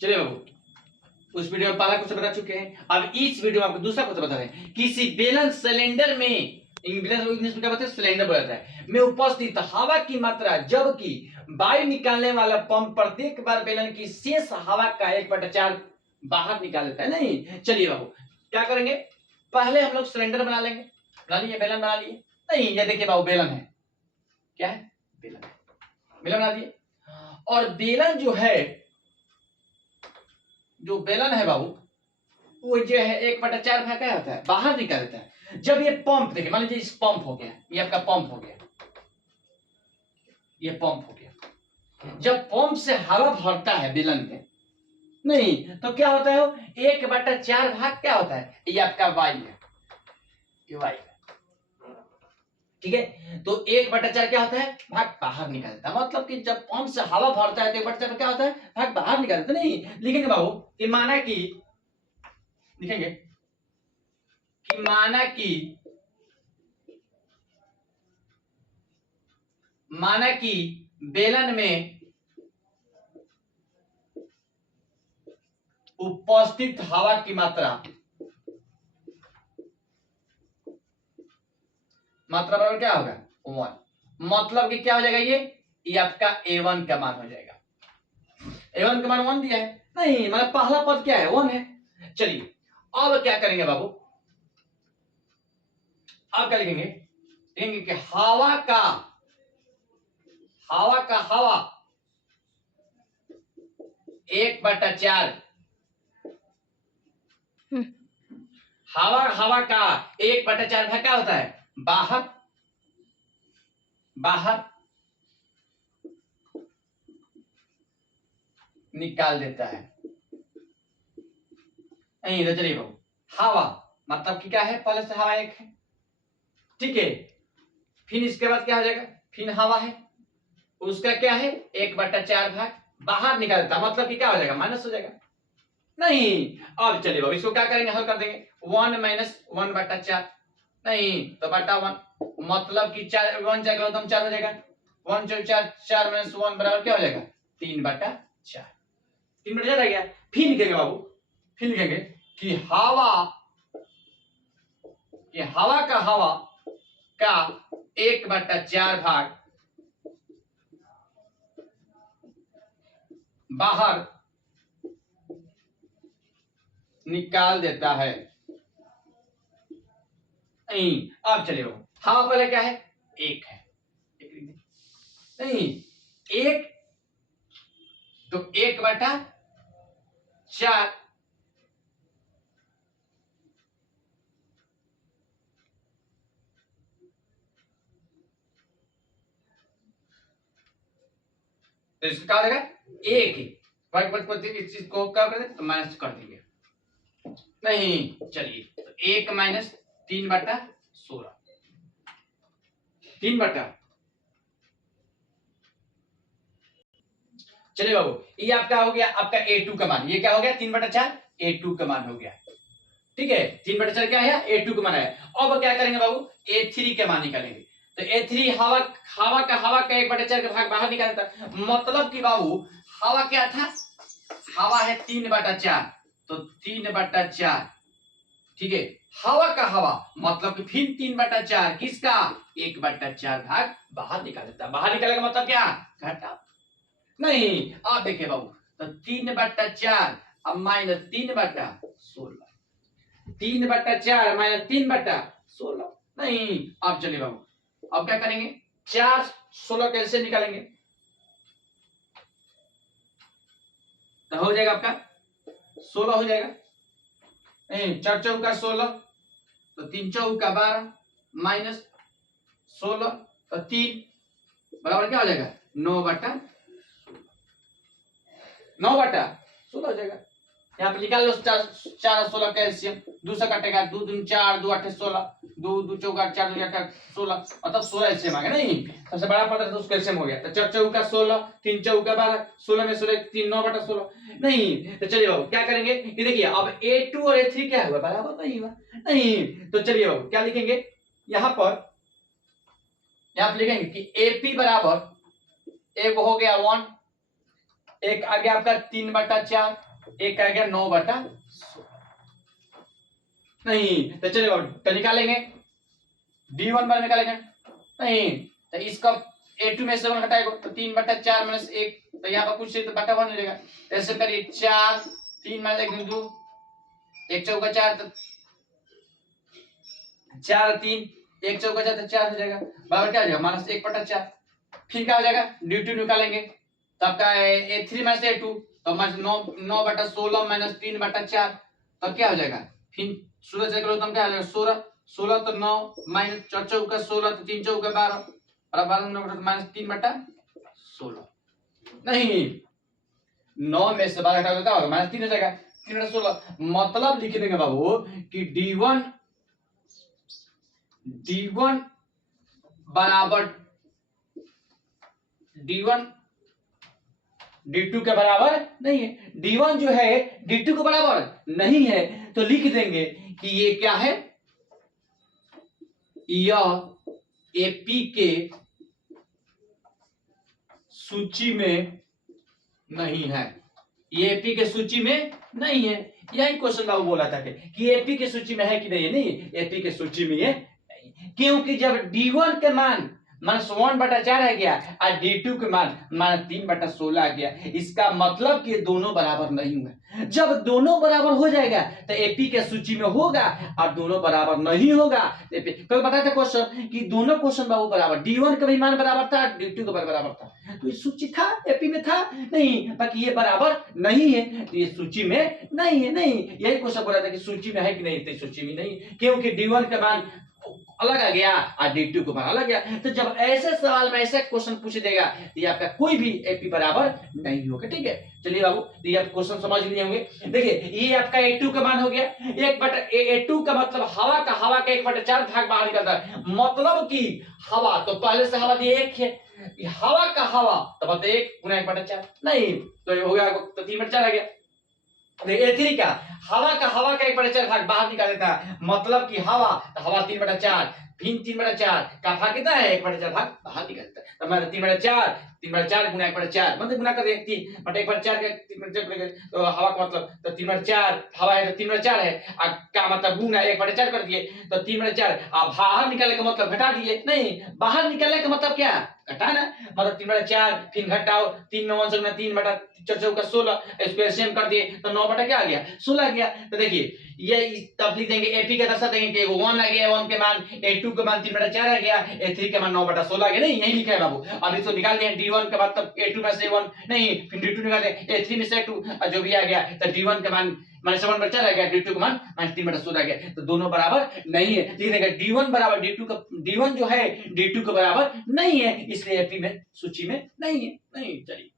चलिए बाबू, उस वीडियो में पहला क्वेश्चन बता चुके हैं। अब इस वीडियो में आपको दूसरा क्वेश्चन बता रहे हैं। किसी बेलन सिलेंडर में, इंग्लिश में क्या बोलते हैं, सिलेंडर बोला जाता है, में उपस्थित हवा की मात्रा जबकि वायु निकालने वाला पंप प्रत्येक बार बेलन की शेष हवा का 1/4 बाहर निकाल देता है। नहीं, चलिए बाबू क्या करेंगे, पहले हम लोग सिलेंडर बना लेंगे। बना लिए, बेलन बना लिए। नहीं, ये देखिए बाबू, बेलन है, क्या है, बेलन है। बेलन बना दिए, और बेलन जो है, जो बेलन है बाबू, वो जो है 1/4 भाग क्या होता है, बाहर निकाल देता है। जब ये पंप, देखिए मान लीजिए इस पंप हो गया, ये आपका पंप हो गया, ये पंप हो गया। जब पंप से हवा भरता है बेलन में, नहीं तो क्या होता है, 1/4 भाग क्या होता है, ये आपका वायु है, ये वायु है। ठीक है, तो 1/4 क्या होता है, भाग बाहर निकाल देता है। मतलब कि जब पंप से हवा भरता है तो 1/4 क्या होता है, भाग बाहर निकाल देता है। नहीं लिखेंगे बाबू कि माना कि, लिखेंगे कि माना कि बेलन में उपस्थित हवा की मात्रा बराबर क्या होगा, 1। मतलब कि क्या हो जाएगा, ये आपका A1 का मान हो जाएगा। A1 का मान 1 दिया है, नहीं मतलब पहला पद क्या है, 1 है। चलिए अब क्या करेंगे बाबू, अब क्या लिखेंगे, लिखेंगे कि हवा का 1/4, हवा का 1/4 भाग क्या होता है, बाहर निकाल देता है। नहीं तो चलिए बाबू, हवा मतलब कि क्या है, पहले से हवा एक है, ठीक है, फिर इसके बाद क्या हो जाएगा, फिर हवा है, उसका क्या है, 1/4 भाग बाहर निकाल देता, मतलब कि क्या हो जाएगा, माइनस हो जाएगा। नहीं, अब चलिए बाबू इसको क्या करेंगे, हल कर देंगे, 1 - 1/4, नहीं तो बटा 1, मतलब कि 4 1 जाएगा तो 4 हो जाएगा, 1 4 4 4 - 1 बराबर क्या हो जाएगा, 3/4। 3/4 आ गया। फिर लिखेंगे बाबू, फिर लिखेंगे कि हवा का 1/4 भाग बाहर निकाल देता है। नहीं, अब चलिए बाबू, हवा पहले क्या है, 1 है, नहीं 1 तो 1/4, तो इसका क्या हो जाएगा, 1 इस चीज को क्या कर दें, तो माइनस कर देंगे। नहीं चलिए, तो 1 - 3/16, 3/, चलिए बाबू ये आपका हो गया, आपका A2 का मान, ये क्या हो गया, 3/4 A2 का मान हो गया। ठीक है, 3/4 क्या है, A2 का मान है। अब क्या करेंगे बाबू, A3 का मान निकालेंगे। तो A3 हवा का 1/4 का भाग बाहर निकाल देता, मतलब कि बाबू हवा क्या था, हवा है 3/4, तो 3/4, ठीक है, हवा मतलब कि फिर 3/4 किसका, 1/4 भाग बाहर निकाल देता। बाहर निकालेगा मतलब क्या, घटा। नहीं, आप देखिए बाबू, तो 3/4 अब - 3/16, 3/4 - 3/16, नहीं। अब चलिए बाबू, अब क्या करेंगे, 4 16 कैसे निकालेंगे, तो हो जाएगा आपका 16 हो जाएगा। नहीं, 4 चौका 16, तो 3 चौका 12 - 16, तो 3 बराबर क्या हो जाएगा, 9/16 हो जाएगा। यहाँ पे निकाल लो, 4 और 16 का एलसीएम, 2 से कटेगा, 2 दूनी 4, 2 8 16, 2 2 चौका 4 2 8 16, मतलब 16 एलसीएम आ गया। नहीं, सबसे बड़ा पद है तो उसका एलसीएम हो गया, तो 4 चौका 16, 3 चौका 12, 16 में 16 3 9/16। नहीं तो चलिए बाबू क्या करेंगे, ये देखिए अब A2 और A3 क्या हुआ, बराबर नहीं हुआ। नहीं तो चलिए बाबू क्या लिखेंगे, यहाँ पर लिखेंगे कि AP बराबर, एक हो गया 1, एक आ गया आपका 3/4, एक का गया 9/16। नहीं तो चलिए तो निकालेंगे D1 बार निकालेंगे नहीं तो इसका A2 में से 1 घटाएगा तो 3/4 माइनस 1 तो यहाँ पर कुछ तो बटा 1 मिलेगा। ऐसे करिए 4 3 माइनस 1 2 1 चौका 4 तो 4 3 1 चौका 4 तो 4 हो जाएगा बराबर क्या हो जाएगा माइनस 1/4। फिर क्या हो जाएगा D2 निकालेंगे तो आपका A3 माइनस A2 तो माइनस 9/16 माइनस 3/4 तो क्या हो जाएगा फिर सूरज से करो तो क्या हो जाएगा 16 16 तो 9 माइनस 4 चौका 16 तो 3 चौका 12 और 12 माइनस 3/16 नहीं 9 में से 12 घटाओ क्या होगा माइनस 3 हो जाएगा 3/16 मतलब लिख देंगे बाबू कि D1 बराबर D1 D2 के बराबर नहीं है। D1 जो है D2 के बराबर नहीं है तो लिख देंगे कि ये क्या है यह AP के सूची में नहीं है। ये AP के सूची में नहीं है। यही क्वेश्चन बाबू बोला था कि AP के सूची में है कि नहीं है नहीं AP के सूची में ये नहीं क्योंकि जब D1 के मान -1/4 आ गया और D2 के मान -3/16 आ गया इसका मतलब कि दोनों बराबर नहीं हुए। जब दोनों बराबर हो जाएगा तो AP के सूची में होगा और दोनों बराबर नहीं होगा। कल बताया था क्वेश्चन कि दोनों क्वेश्चन बाबू बराबर D1 का भी मान बराबर था D2 का बराबर था तो ये सूची था AP में था नहीं बाकी ये बराबर नहीं है तो ये सूची में नहीं है। नहीं यही क्वेश्चन बोला था कि सूची में है कि नहीं तो सूची में नहीं क्योंकि D1 का मान अलग आ गया और D2 को मान अलग गया। तो जब ऐसे सवाल में ऐसे क्वेश्चन पूछ देगा तो ये आपका कोई भी AP बराबर नहीं होगा। ठीक है चलिए बाबू ये आप क्वेश्चन समझ लिए होंगे। देखिए ये आपका A2 का मान हो गया 1/A2 का मतलब हवा का 1/4 भाग बाहर निकलता है मतलब कि हवा तो पहले से हवा दिए 1 है हवा का हवा तो मतलब 1 गुना 1/4 नहीं तो ये हो गया तो 3/4 आ गया। A3 का हवा का 1/4 भाग बाहर निकाल देता है मतलब कि हवा 3/4 फिर 3/4 का भाग कितना है 1/4 भाग बाहर निकलता है तो मैं 3/4 गुना 1/4 मतलब गुना कर दे 1/4 का 3/4 तो हवा का मतलब तो 3/4 हवा है तो 3/4 है का मतलब गुना 1/4 कर दिए तो 3/4 अब बाहर निकालने का मतलब घटा दिए नहीं बाहर निकालने का मतलब क्या घटाना मतलब 3/4 फिर घटाओ 3 9 से 3/4 का 16 इसको एलसीएम कर दिए तो 9 बटा क्या आ गया 16 आ गया। तो देखिए ये तब लिख देंगे AP का दर्शा देंगे कि 1 आ गया 1 के मान A2 के मान 3/4 आ गया A3 के मान 9/16 आ गया नहीं यही लिखा है बाबू। अब इसको निकाल दिए D1 का मतलब A2 में से 1 नहीं फिर D2 निकाल दिए A3 में से 2 और जो भी आ गया तो D1 के मान -1/4 आ गया D2 के मान -3/16 आ गया तो दोनों बराबर नहीं है। लिख देंगे D1 बराबर D2 का D1 जो है D2 के बराबर नहीं है इसलिए AP में सूची में नहीं है। नहीं चलिए